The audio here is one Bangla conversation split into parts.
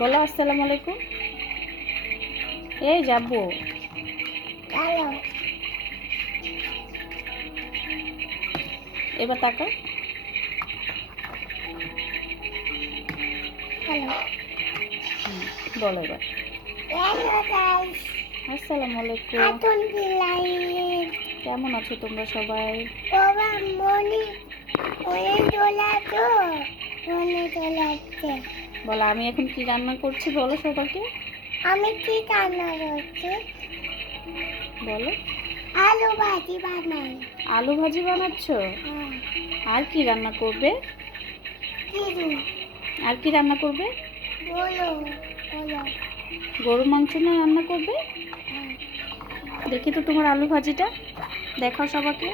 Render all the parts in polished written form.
বলো আসসালামু আলাইকুম। এই যাবো। এবার তাকা। বলো এবার আসসালামু আলাইকুম। কেমন আছো তোমরা সবাই? বলো আমি এখন কি রান্না করছি বলো সবাইকে। আমি কি রান্না করছি? বলো। আলু ভাজি বানাই। আলু ভাজি বানাচ্ছ? আর কি রান্না করবে? আর কি রান্না করবে? বলো বলো। গরুর মাংস না রান্না করবে? দেখি তো তোমার আলু ভাজিটা, দেখাও সবাইকে।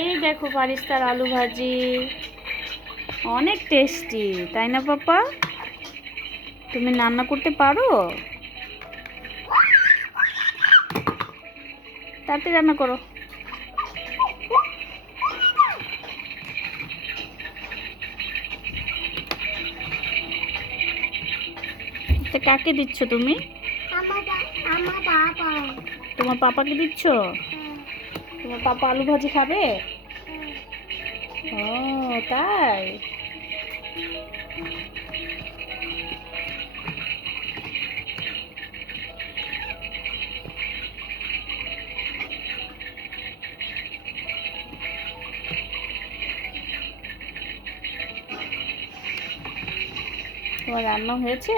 এই দেখো ফারিস্তার আলু ভাজি, অনেক টেস্টি তাই না পাপা? তুমি রান্না করতে পারো? তাড়াতাড়ি রান্না করো। তো কাকে দিচ্ছ তুমি? আমার বাবা। তোমার পাপাকে দিচ্ছ? তোমার পাপা আলু ভাজি খাবে? ও তাই। তোমার রান্না হয়েছে?